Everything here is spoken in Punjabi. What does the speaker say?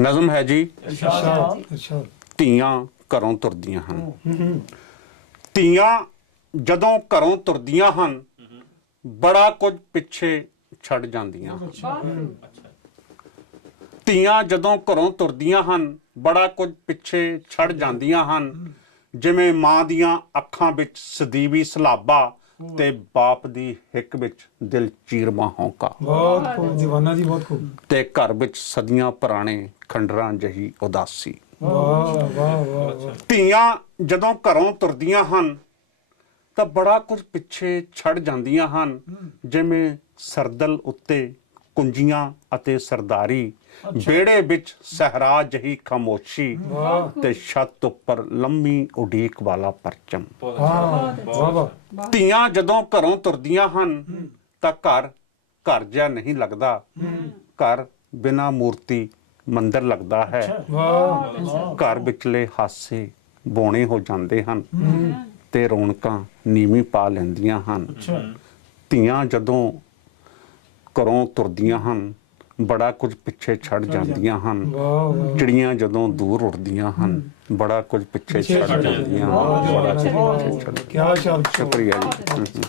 ਨਜ਼ਮ ਹੈ ਜੀ। ਅੱਛਾ ਧੀਆਂ ਘਰੋਂ ਤੁਰਦੀਆਂ ਹਨ। ਧੀਆਂ ਜਦੋਂ ਘਰੋਂ ਤੁਰਦੀਆਂ ਹਨ ਬੜਾ ਕੁਝ ਪਿੱਛੇ ਛੱਡ ਜਾਂਦੀਆਂ ਹਨ। ਧੀਆਂ ਜਦੋਂ ਘਰੋਂ ਤੁਰਦੀਆਂ ਹਨ ਬੜਾ ਕੁਝ ਪਿੱਛੇ ਛੱਡ ਜਾਂਦੀਆਂ ਹਨ। ਜਿਵੇਂ ਮਾਂ ਦੀਆਂ ਅੱਖਾਂ ਵਿੱਚ ਸਦੀਵੀ ਸਲਾਬਾ ਤੇ ਬਾਪ ਦੀ ਹਿੱਕ ਵਿੱਚ ਦਿਲ ਚੀਰਵਾਂ ਹੌਂਕਾ। ਬਹੁਤ ਖੂਬ ਦੀਵਾਨਾ ਜੀ, ਬਹੁਤ ਖੂਬ। ਤੇ ਘਰ ਵਿੱਚ ਸਦੀਆਂ ਪੁਰਾਣੇ ਖੰਡਰਾਂ ਜਹੀ ਉਦਾਸੀ। ਵਾਹ ਵਾਹ ਵਾਹ। ਧੀਆਂ ਜਦੋਂ ਘਰੋਂ ਤੁਰਦੀਆਂ ਹਨ ਤਾਂ ਬੜਾ ਕੁਝ ਪਿੱਛੇ ਛੱਡ ਜਾਂਦੀਆਂ ਹਨ। ਜਿਵੇਂ ਸਰਦਲ ਉੱਤੇ ਕੁੰਜੀਆਂ ਅਤੇ ਸਰਦਾਰੀ, ਵਿਹੜੇ ਵਿੱਚ ਸਹਿਰਾ ਜਹੀ ਖਾਮੋਸ਼ੀ ਤੇ ਛੱਤ ਉੱਪਰ ਲੰਮੀ ਉਡੀਕ ਵਾਲਾ ਪਰਚਮ। ਧੀਆਂ ਜਦੋਂ ਘਰੋਂ ਤੁਰਦੀਆਂ ਹਨ ਤਾਂ ਘਰ ਘਰ ਜਿਹਾ ਨਹੀਂ ਲੱਗਦਾ। ਘਰ ਬਿਨਾਂ ਮੂਰਤੀ ਮੰਦਰ ਲੱਗਦਾ ਹੈ। ਘਰ ਵਿਚਲੇ ਹਾਸੇ ਬੋਣੇ ਹੋ ਜਾਂਦੇ ਹਨ ਤੇ ਰੌਣਕਾਂ ਨੀਵੀਂ ਪਾ ਲੈਂਦੀਆਂ ਹਨ। ਧੀਆਂ ਜਦੋਂ ਘਰੋਂ ਤੁਰਦੀਆਂ ਹਨ ਬੜਾ ਕੁਝ ਪਿੱਛੇ ਛੱਡ ਜਾਂਦੀਆਂ ਹਨ। ਚਿੜੀਆਂ ਜਦੋਂ ਦੂਰ ਉੱਡਦੀਆਂ ਹਨ ਬੜਾ ਕੁਝ ਪਿੱਛੇ ਛੱਡ ਜਾਂਦੀਆਂ ਹਨ। ਕਿਆ ਸ਼ਬਦ। ਸ਼ੁਕਰੀਆ ਜੀ।